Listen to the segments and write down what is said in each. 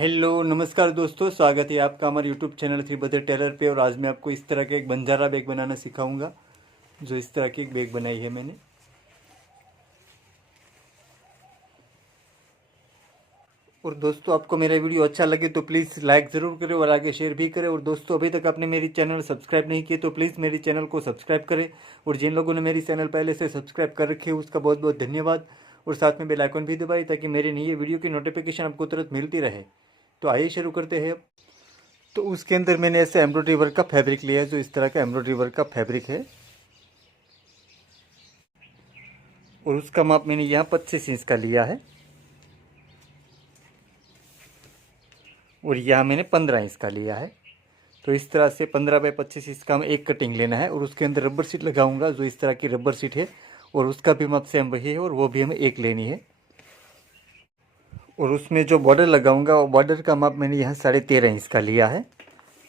Hello नमस्कार दोस्तों, स्वागत है आपका हमारे यूट्यूब चैनल थ्री बदर टेलर पे। और आज मैं आपको इस तरह का एक बंजारा बैग बनाना सिखाऊंगा। जो इस तरह की एक बैग बनाई है मैंने। और दोस्तों, आपको मेरा वीडियो अच्छा लगे तो प्लीज़ लाइक ज़रूर करें और आगे शेयर भी करें। और दोस्तों, अभी तक आपने मेरी चैनल सब्सक्राइब नहीं किए तो प्लीज़ मेरी चैनल को सब्सक्राइब करें। और जिन लोगों ने मेरी चैनल पहले से सब्सक्राइब कर रखे है उसका बहुत बहुत धन्यवाद। और साथ में बेल आइकन भी दबाएं ताकि मेरी नई वीडियो की नोटिफिकेशन आपको तुरंत मिलती रहे। तो आइए शुरू करते हैं अब। तो उसके अंदर मैंने ऐसे एम्ब्रॉयडरी वर्क का फैब्रिक लिया है। जो इस तरह का एम्ब्रॉयडरी वर्क का फैब्रिक है। और उसका माप मैंने यहाँ 25 इंच का लिया है। और यहाँ मैंने 15 इंच का लिया है। तो इस तरह से 15 बाई 25 इंच का हमें एक कटिंग लेना है। और उसके अंदर रबर सीट लगाऊंगा, जो इस तरह की रबर सीट है। और उसका भी माप सेम वही है, और वो भी हमें एक लेनी है। और उसमें जो बॉर्डर लगाऊंगा, वो बॉर्डर का माप मैंने यहाँ 13.5 इंच का लिया है।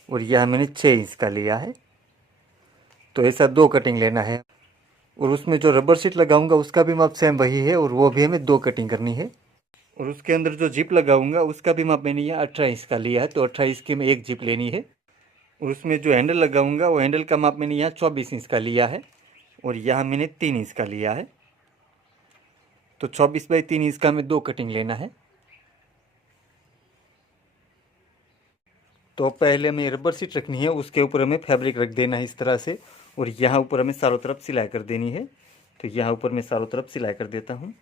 और यहाँ मैंने 6 इंच का लिया है। तो ऐसा 2 कटिंग लेना है। और उसमें जो रबर सीट लगाऊंगा उसका भी माप सेम वही है, और वो भी हमें 2 कटिंग करनी है। और उसके अंदर जो जिप लगाऊंगा उसका भी माप मैंने यहाँ 18 इंच का लिया है। तो 18 इंच की मैं एक जिप लेनी है। और उसमें जो हैंडल लगाऊंगा वो हैंडल का माप मैंने यहाँ 24 इंच का लिया है। और यहाँ मैंने 3 इंच का लिया है। तो 24 बाई 3 इंच का हमें 2 कटिंग लेना है। तो पहले हमें रबर सीट रखनी है, उसके ऊपर हमें फैब्रिक रख देना है इस तरह से। और यहाँ ऊपर हमें चारों तरफ सिलाई कर देनी है। तो यहाँ ऊपर मैं चारों तरफ सिलाई कर देता हूँ।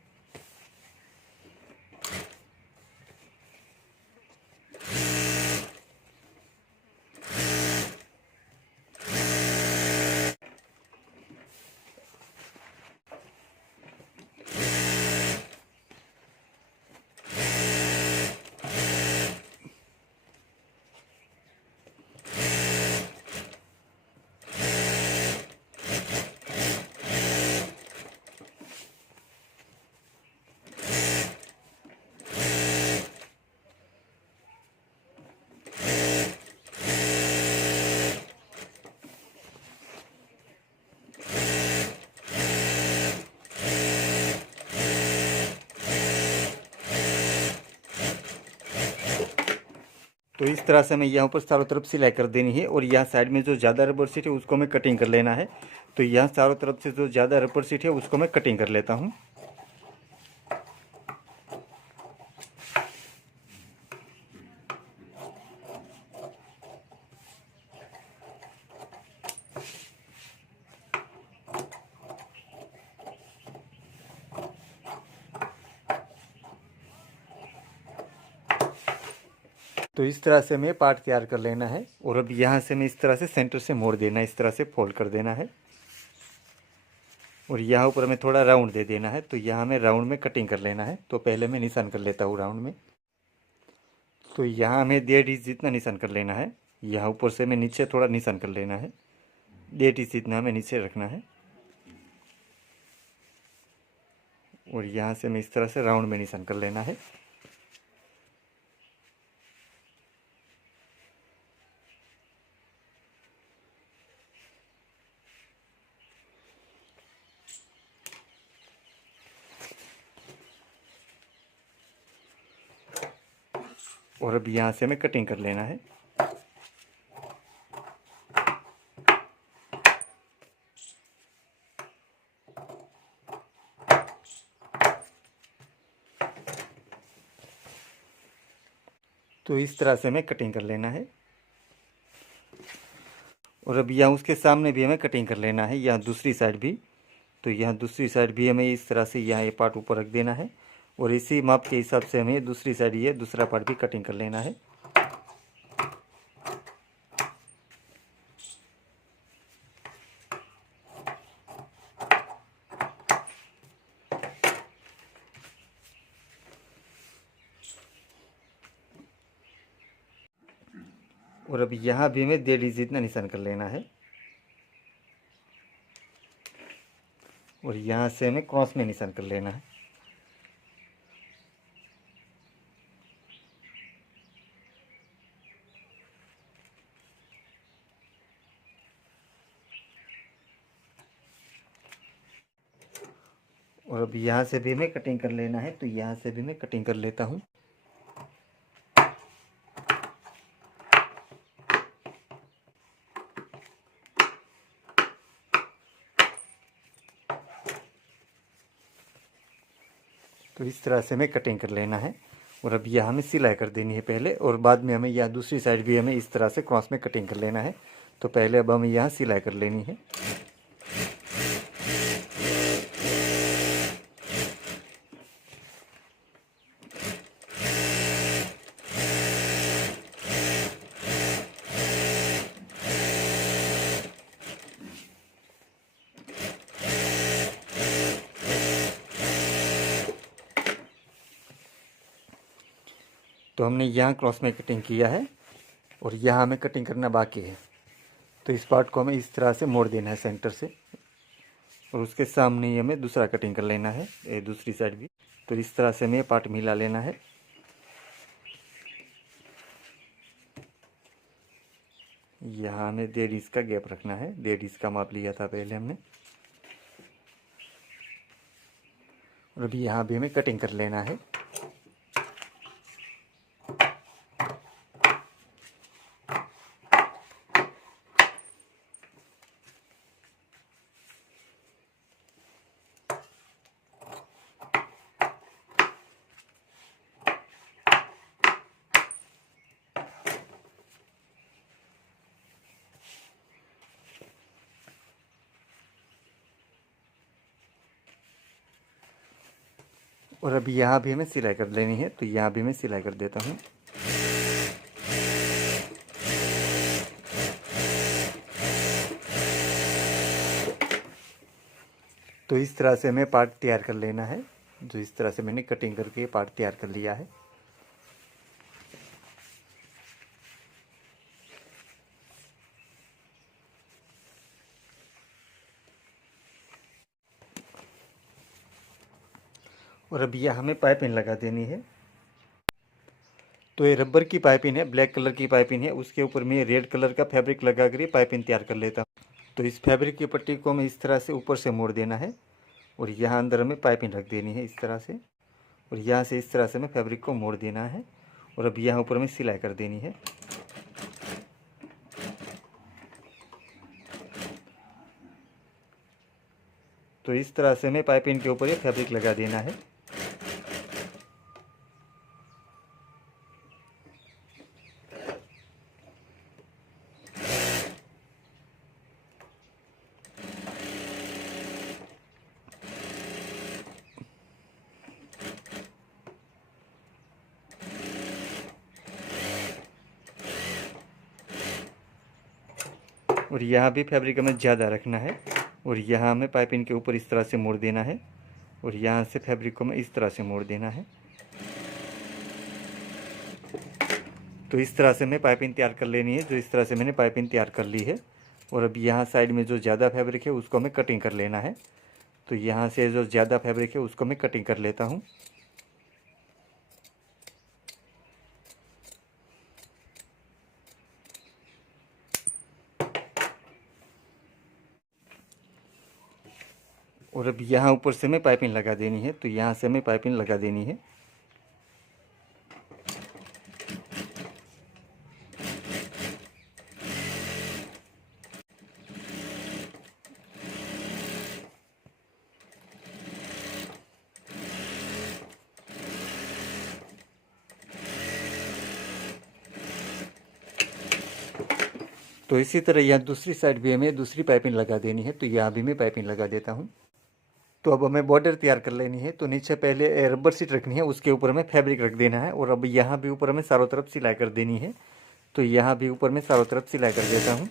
तो इस तरह से हमें यहाँ पर चारों तरफ सिलाई कर देनी है। और यहाँ साइड में जो ज़्यादा रबर सीट है उसको मैं कटिंग कर लेना है। तो यहाँ चारों तरफ से जो ज़्यादा रबर सीट है उसको मैं कटिंग कर लेता हूँ। तो इस तरह से हमें पार्ट तैयार कर लेना है। और अब यहाँ से हमें इस तरह से सेंटर से मोड़ देना है, इस तरह से फोल्ड कर देना है। और यहाँ ऊपर हमें थोड़ा राउंड दे देना है। तो यहाँ हमें राउंड में कटिंग कर लेना है। तो पहले मैं निशान कर लेता हूँ राउंड में। तो यहाँ हमें 1.5 इंच जितना निशान कर लेना है। यहाँ ऊपर से हमें नीचे थोड़ा निशान कर लेना है। 1.5 इंच जितना हमें नीचे रखना है। और यहाँ से हमें इस तरह से राउंड में निशान कर लेना है। और अब यहाँ से हमें कटिंग कर लेना है। तो इस तरह से हमें कटिंग कर लेना है। और अब यहाँ उसके सामने भी हमें कटिंग कर लेना है, यहाँ दूसरी साइड भी। तो यहाँ दूसरी साइड भी हमें इस तरह से यहाँ ये पार्ट ऊपर रख देना है। और इसी माप के हिसाब से हमें दूसरी साइड ये दूसरा पार्ट भी कटिंग कर लेना है। और अब यहाँ भी हमें 1.5 इंच जितना निशान कर लेना है। और यहाँ से हमें क्रॉस में निशान कर लेना है। और अब यहाँ से भी हमें कटिंग कर लेना है। तो यहाँ से भी मैं कटिंग कर लेता हूँ। तो इस तरह से हमें कटिंग कर लेना है। और अब यह हमें सिलाई कर देनी है पहले, और बाद में हमें यह दूसरी साइड भी हमें इस तरह से क्रॉस में कटिंग कर लेना है। तो पहले अब हमें यहाँ सिलाई कर लेनी है। तो हमने यहाँ क्रॉस में कटिंग किया है और यहाँ हमें कटिंग करना बाकी है। तो इस पार्ट को हमें इस तरह से मोड़ देना है सेंटर से, और उसके सामने ही हमें दूसरा कटिंग कर लेना है, ये दूसरी साइड भी। तो इस तरह से हमें पार्ट मिला लेना है। यहाँ हमें 1.5 इंच का गैप रखना है, 1.5 इंच का माप लिया था पहले हमने। और अभी यहाँ भी हमें कटिंग कर लेना है। और अभी यहाँ भी हमें सिलाई कर लेनी है, तो यहाँ भी मैं सिलाई कर देता हूँ। तो इस तरह से हमें पार्ट तैयार कर लेना है, जो इस तरह से मैंने कटिंग करके पार्ट तैयार कर लिया है। और अब यह हमें पाइपिंग लगा देनी है। तो ये रबर की पाइपिंग है, ब्लैक कलर की पाइपिंग है, उसके ऊपर मैं रेड कलर का फैब्रिक लगा कर पाइपिंग तैयार कर लेता हूँ। तो इस फैब्रिक की पट्टी को हमें इस तरह से ऊपर से मोड़ देना है, और यहाँ अंदर हमें पाइपिंग रख देनी है इस तरह से, और यहाँ से इस तरह से हमें फैब्रिक को मोड़ देना है। और अब यहाँ ऊपर हमें सिलाई कर देनी है। तो इस तरह से हमें पाइपिंग के ऊपर ये फैब्रिक लगा देना है। और यहाँ भी फैब्रिक हमें ज़्यादा रखना है, और यहाँ हमें पाइपिंग के ऊपर इस तरह से मोड़ देना है, और यहाँ से फैब्रिक को हमें इस तरह से मोड़ देना है। तो इस तरह से हमें पाइपिंग तैयार कर लेनी है, जो इस तरह से मैंने पाइपिंग तैयार कर ली है। और अब यहाँ साइड में जो ज़्यादा फैब्रिक है उसको हमें कटिंग कर लेना है। तो यहाँ से जो ज़्यादा फैब्रिक है उसको मैं कटिंग कर लेता हूँ। और अब यहाँ ऊपर से हमें पाइपिंग लगा देनी है, तो यहाँ से हमें पाइपिंग लगा देनी है। तो इसी तरह यहाँ दूसरी साइड भी हमें दूसरी पाइपिंग लगा देनी है, तो यहाँ भी मैं पाइपिंग लगा देता हूँ। तो अब हमें बॉर्डर तैयार कर लेनी है। तो नीचे पहले रबर शीट रखनी है, उसके ऊपर हमें फैब्रिक रख देना है, और अब यहाँ भी ऊपर हमें चारों तरफ सिलाई कर देनी है। तो यहाँ भी ऊपर मैं चारों तरफ सिलाई कर देता हूँ।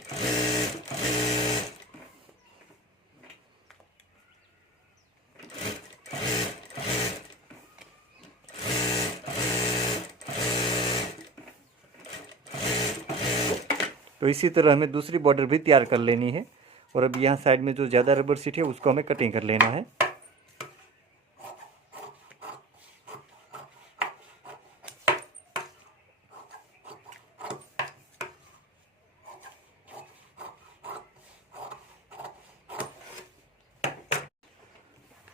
तो इसी तरह हमें दूसरी बॉर्डर भी तैयार कर लेनी है। और अब यहाँ साइड में जो ज़्यादा रबर शीट है उसको हमें कटिंग कर लेना है।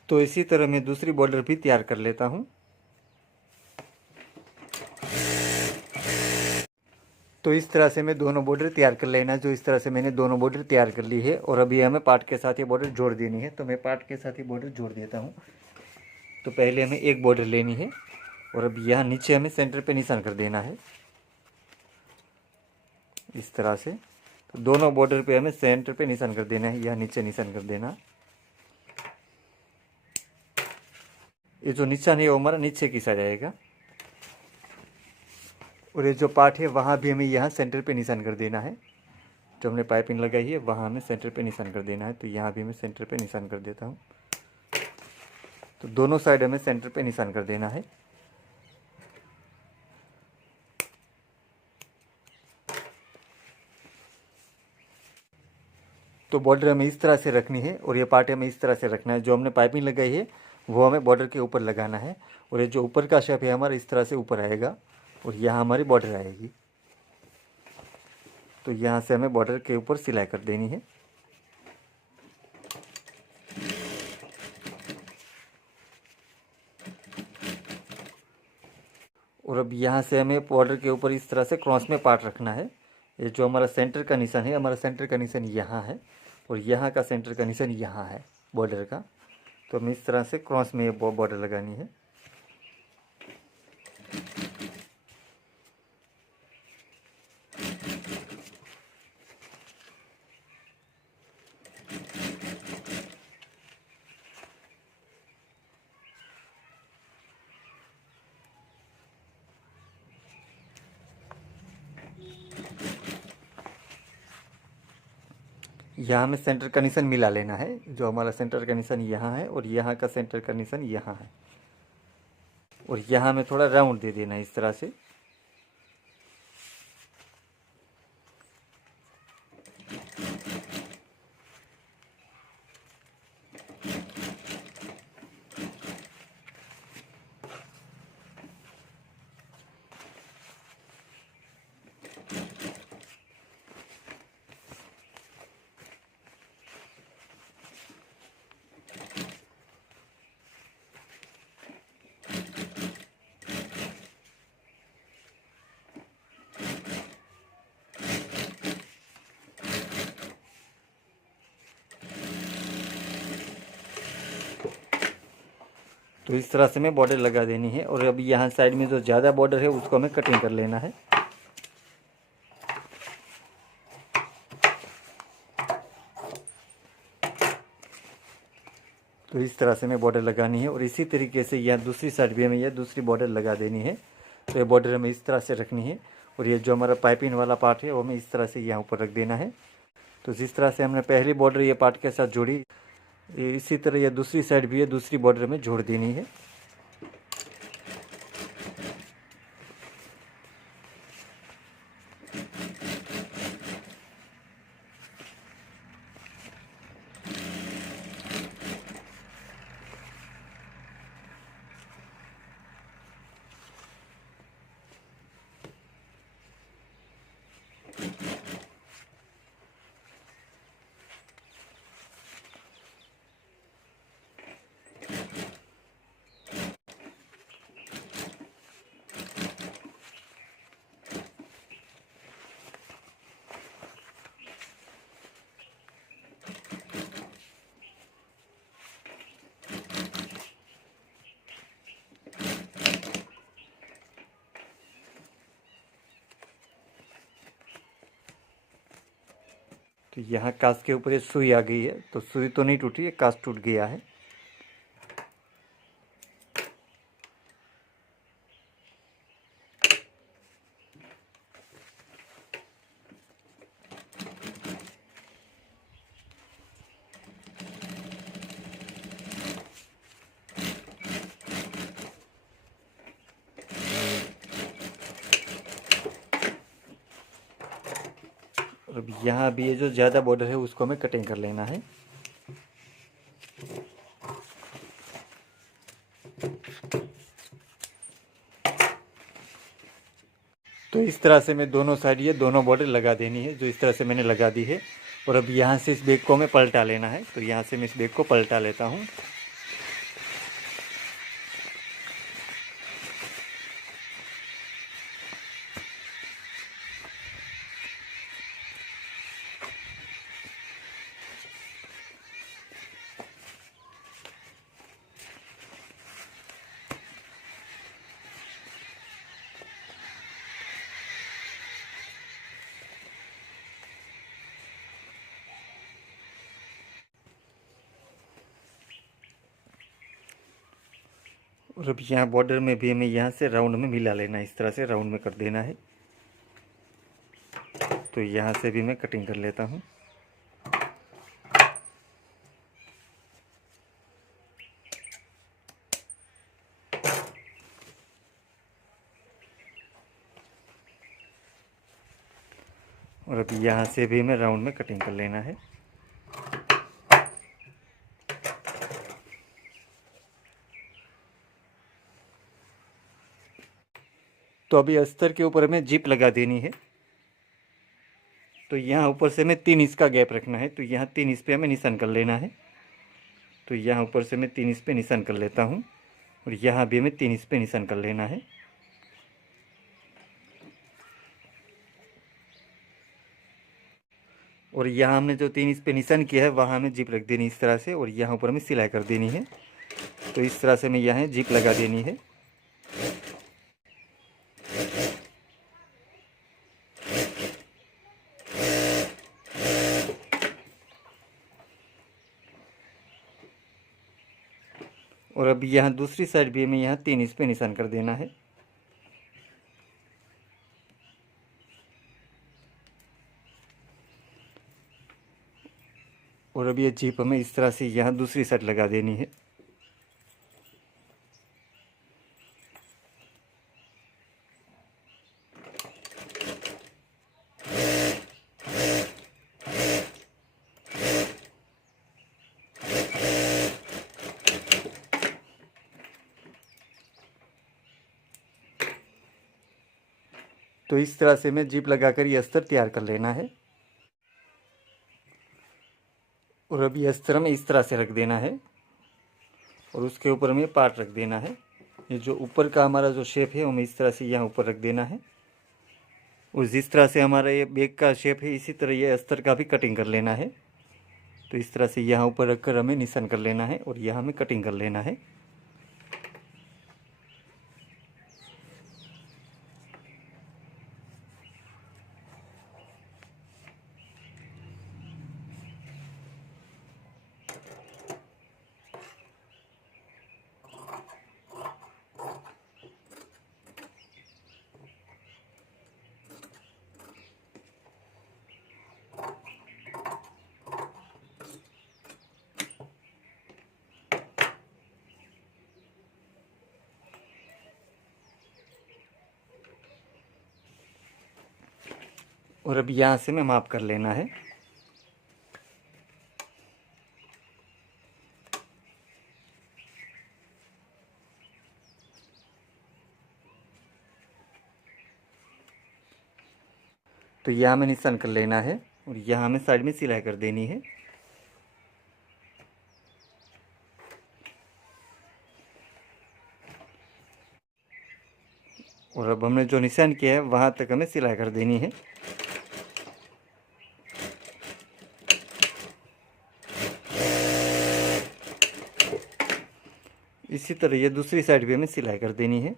तो इसी तरह मैं दूसरी बॉर्डर भी तैयार कर लेता हूँ। तो इस तरह से मैं दोनों बॉर्डर तैयार कर लेना, जो इस तरह से मैंने दोनों बॉर्डर तैयार कर ली है। और अभी हमें पार्ट के साथ ये बॉर्डर जोड़ देनी है, तो मैं पार्ट के साथ ही बॉर्डर जोड़ देता हूँ। तो पहले हमें एक बॉर्डर लेनी है और अब यहाँ नीचे हमें सेंटर पे निशान कर देना है इस तरह से। तो दोनों बॉर्डर पे हमें सेंटर पे निशान कर देना है, यहाँ नीचे निशान कर देना। ये जो निशान है वो हमारा नीचे की साइड आएगा और ये जो पार्ट है वहाँ भी हमें यहाँ सेंटर पे निशान कर देना है। जो हमने पाइपिंग लगाई है वहाँ हमें सेंटर पे निशान कर देना है। तो यहाँ भी मैं सेंटर पे निशान कर देता हूँ। तो दोनों साइड हमें सेंटर पे निशान कर देना है। तो बॉर्डर हमें इस तरह से रखनी है और ये पार्ट हमें इस तरह से रखना है। जो हमने पाइपिंग लगाई है वो हमें बॉर्डर के ऊपर लगाना है और ये जो ऊपर का शेप है हमारा इस तरह से ऊपर आएगा और यहाँ हमारी बॉर्डर आएगी। तो यहाँ से हमें बॉर्डर के ऊपर सिलाई कर देनी है। और अब यहाँ से हमें बॉर्डर के ऊपर इस तरह से क्रॉस में पार्ट रखना है। ये जो हमारा सेंटर का निशान है, हमारा सेंटर का निशान यहाँ है और यहाँ का सेंटर का निशान यहाँ है बॉर्डर का। तो हमें इस तरह से क्रॉस में बॉर्डर लगानी है। यहाँ हमें सेंटर का निशान मिला लेना है। जो हमारा सेंटर का निशान यहाँ है और यहाँ का सेंटर का निशान यहाँ है और यहाँ हमें थोड़ा राउंड दे देना है इस तरह से। तो इस तरह से हमें बॉर्डर लगा देनी है और अभी यहाँ साइड में जो ज़्यादा बॉर्डर है उसको हमें कटिंग कर लेना है। तो इस तरह से हमें बॉर्डर लगानी है और इसी तरीके से यहाँ दूसरी साइड भी हमें यह दूसरी बॉर्डर लगा देनी है। तो ये बॉर्डर हमें इस तरह से रखनी है और ये जो हमारा पाइपिंग वाला पार्ट है वो हमें इस तरह से यहाँ ऊपर रख देना है। तो जिस तरह से हमने पहली बॉर्डर ये पार्ट के साथ जोड़ी, इसी तरह यह दूसरी साइड भी है दूसरी बॉर्डर में जोड़ देनी है। तो यहाँ कांच के ऊपर ये सुई आ गई है। तो सुई तो नहीं टूटी है, कांच टूट गया है। और अब यहाँ भी ये जो ज़्यादा बॉर्डर है उसको हमें कटिंग कर लेना है। तो इस तरह से मैं दोनों साइड ये दोनों बॉर्डर लगा देनी है जो इस तरह से मैंने लगा दी है। और अब यहाँ से इस बैग को हमें पलटा लेना है। तो यहाँ से मैं इस बैग को पलटा लेता हूँ। और अब यहाँ बॉर्डर में भी हमें यहाँ से राउंड में मिला लेना है, इस तरह से राउंड में कर देना है। तो यहाँ से भी मैं कटिंग कर लेता हूँ। और अब यहाँ से भी हमें राउंड में कटिंग कर लेना है। तो अभी अस्तर के ऊपर हमें जिप लगा देनी है। तो यहाँ ऊपर से हमें 3 इंच का गैप रखना है। तो यहाँ 3 इंच पे हमें निशान कर लेना है। तो यहाँ ऊपर से मैं 3 इंच पे निशान कर लेता हूँ और यहाँ भी हमें 3 इंच पे निशान कर लेना है। और यहाँ हमने जो 3 इंच पे निशान किया है वहाँ हमें जिप रख देनी इस तरह से, और यहाँ ऊपर हमें सिलाई कर देनी है। तो इस तरह से हमें यहाँ जिप लगा देनी है। और अब यहाँ दूसरी साइड भी हमें यहाँ 3 इंच पे निशान कर देना है। और अब ये जिप हमें इस तरह से यहाँ दूसरी साइड लगा देनी है। तो इस तरह से हमें जिप लगाकर ये अस्तर तैयार कर लेना है। और अब ये अस्तर हमें इस तरह से रख देना है और उसके ऊपर हमें पार्ट रख देना है। ये जो ऊपर का हमारा जो शेप है हमें इस तरह से यहाँ ऊपर रख देना है। और जिस तरह से हमारा ये बैक का शेप है इसी तरह ये अस्तर का भी कटिंग कर लेना है। तो इस तरह से यहाँ ऊपर रखकर हमें निशान कर लेना है और यहाँ हमें कटिंग कर लेना है। और अब यहाँ से हमें माप कर लेना है। तो यहाँ हमें निशान कर लेना है और यहाँ हमें साइड में सिलाई कर देनी है। और अब हमने जो निशान किया है वहाँ तक हमें सिलाई कर देनी है। इसी तरह ये दूसरी साइड भी हमें सिलाई कर देनी है।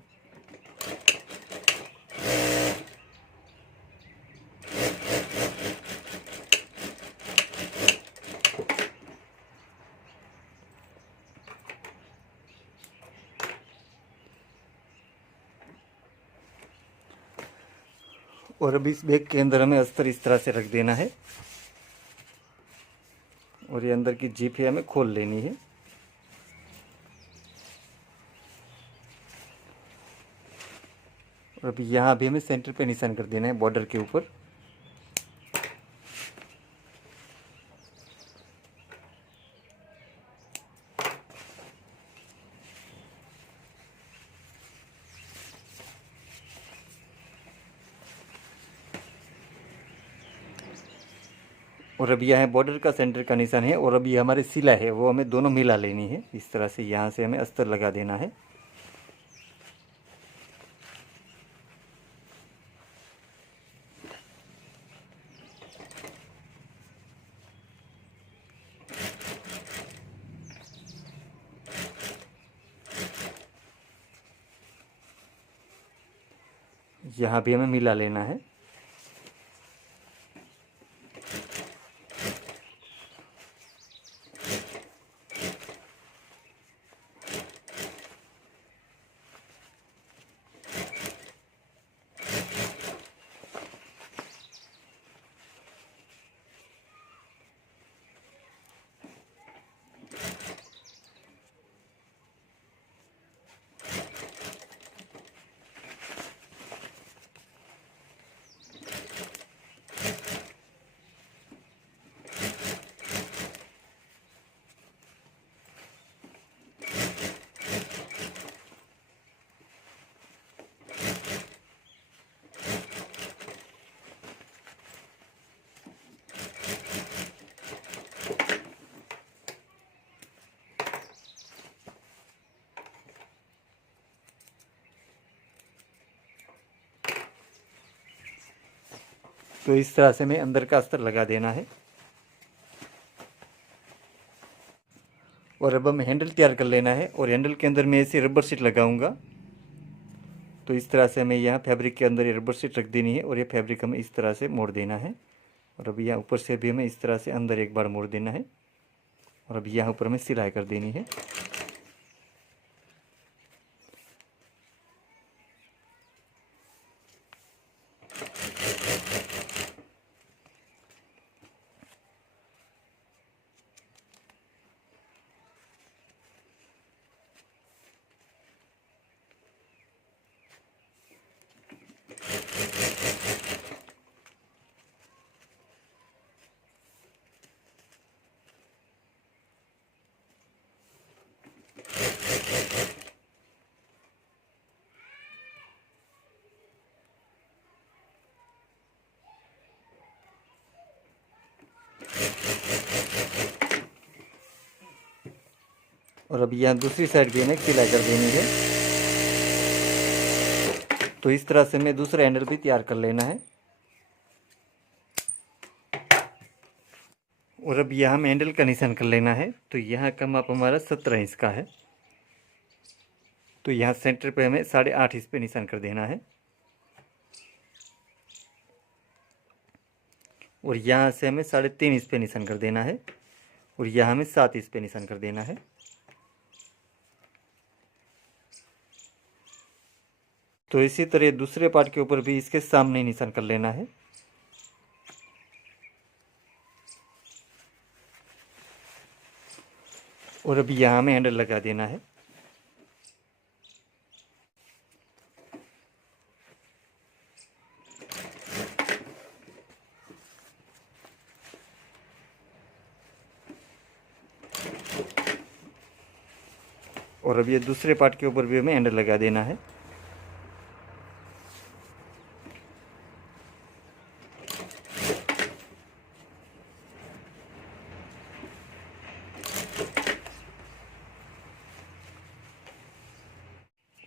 और अब इस बैग के अंदर हमें अस्तर इस तरह से रख देना है और ये अंदर की जिप है हमें खोल लेनी है। और अभी यहाँ भी हमें सेंटर पे निशान कर देना है बॉर्डर के ऊपर। और अभी यहाँ बॉर्डर का सेंटर का निशान है और अभी हमारे सिलाई है वो हमें दोनों मिला लेनी है। इस तरह से यहाँ से हमें अस्तर लगा देना है। यहाँ भी हमें मिला लेना है। तो इस तरह से हमें अंदर का अस्तर लगा देना है। और अब हमें हैंडल तैयार कर लेना है, और हैंडल के अंदर मैं ऐसी रबर शीट लगाऊंगा। तो इस तरह से हमें यहाँ फैब्रिक के अंदर ये रबर शीट रख देनी है, और ये फैब्रिक हमें इस तरह से मोड़ देना है। और अब यहाँ ऊपर से भी हमें इस तरह से अंदर एक बार मोड़ देना है, और अब यहाँ ऊपर हमें सिलाई कर देनी है। और अब यहाँ दूसरी साइड भी हमें सिलाई कर देनी है। तो इस तरह से हमें दूसरा हैंडल भी तैयार कर लेना है। और अब यहाँ हमें हैंडल का निशान कर लेना है। तो यहाँ का माप हमारा 17 इंच का है। तो यहाँ सेंटर पे हमें 8.5 इंच पे निशान कर देना है। और यहाँ से हमें 3.5 इंच पे निशान कर देना है। और यहाँ हमें 7 इंच पे निशान कर देना है। तो इसी तरह दूसरे पार्ट के ऊपर भी इसके सामने निशान कर लेना है। और अभी यहाँ हमें हैंडल लगा देना है। और अब ये दूसरे पार्ट के ऊपर भी हमें हैंडल लगा देना है।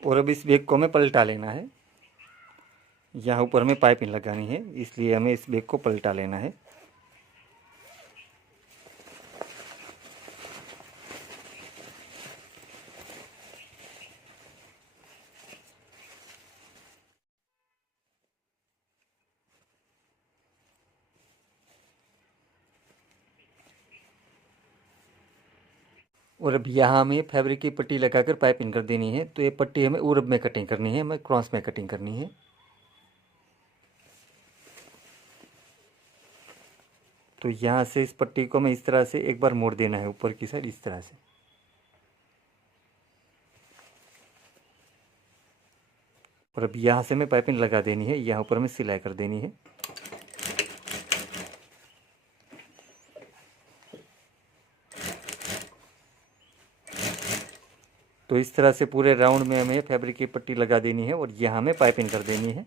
और अब इस बैग को हमें पलटा लेना है। यहाँ ऊपर हमें पाइपिंग लगानी है, इसलिए हमें इस बैग को पलटा लेना है। और अब यहाँ हमें फैब्रिक की पट्टी लगाकर पाइपिंग कर देनी है। तो ये पट्टी हमें उरब में कटिंग करनी है, हमें क्रॉस में कटिंग करनी है। तो यहाँ से इस पट्टी को हमें इस तरह से एक बार मोड़ देना है, ऊपर की साइड इस तरह से। और अब यहाँ से हमें पाइपिंग लगा देनी है, यहाँ ऊपर हमें सिलाई कर देनी है। तो इस तरह से पूरे राउंड में हमें फैब्रिक की पट्टी लगा देनी है, और यहाँ हमें पाइपिंग कर देनी है।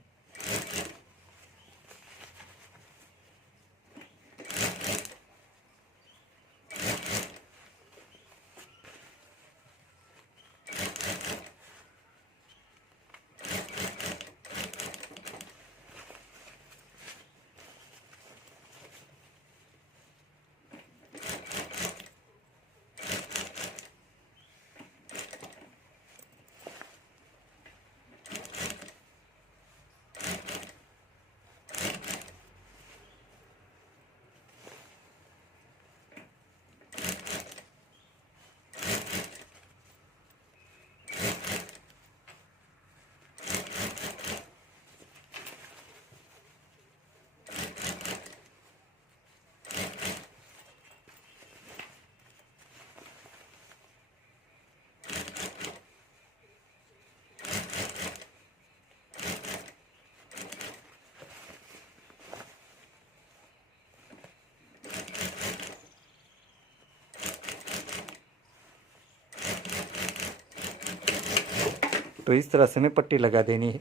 तो इस तरह से हमें पट्टी लगा देनी है।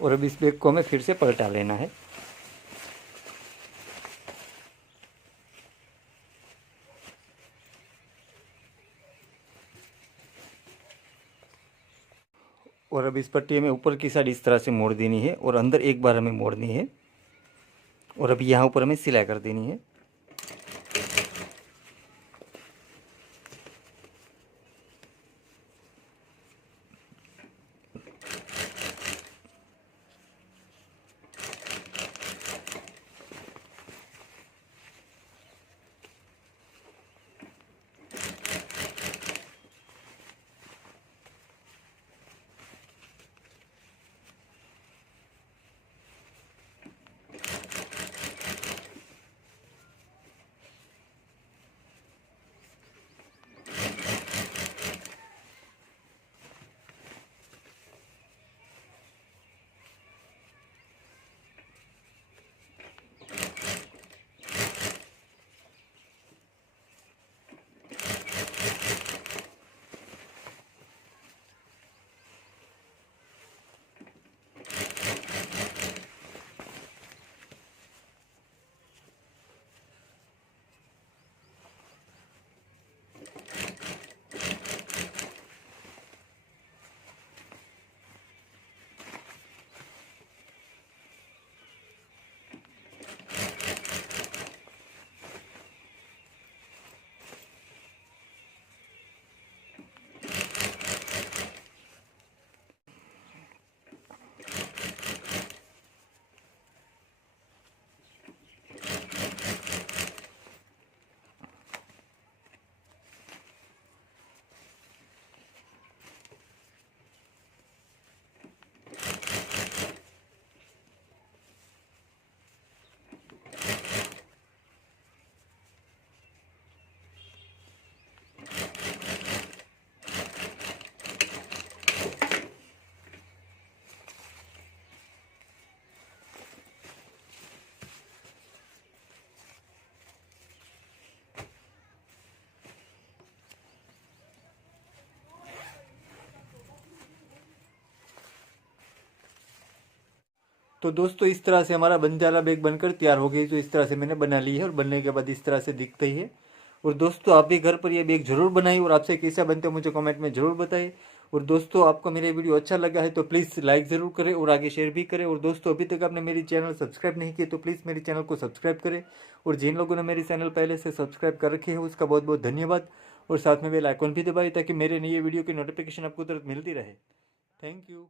और अब इस बैग को हमें फिर से पलटा लेना है। और अब इस पट्टी हमें ऊपर की साइड इस तरह से मोड़ देनी है, और अंदर एक बार हमें मोड़नी है। और अभी यहाँ ऊपर हमें सिलाई कर देनी है। तो दोस्तों इस तरह से हमारा बंजारा बैग बनकर तैयार हो गई। तो इस तरह से मैंने बना ली है और बनने के बाद इस तरह से दिखता ही है। और दोस्तों आप भी घर पर ये बैग जरूर बनाइए और आपसे कैसा बनते हो मुझे कमेंट में जरूर बताइए। और दोस्तों आपको मेरा वीडियो अच्छा लगा है तो प्लीज़ लाइक ज़रूर करें और आगे शेयर भी करें। और दोस्तों अभी तक आपने मेरी चैनल सब्सक्राइब नहीं किया तो प्लीज़ मेरे चैनल को सब्सक्राइब करें। और जिन लोगों ने मेरी चैनल पहले से सब्सक्राइब कर रखी है उसका बहुत बहुत धन्यवाद। और साथ में बेल आइकॉन भी दबाइए ताकि मेरे नए वीडियो की नोटिफिकेशन आपको तुरंत मिलती रहे। Thank you.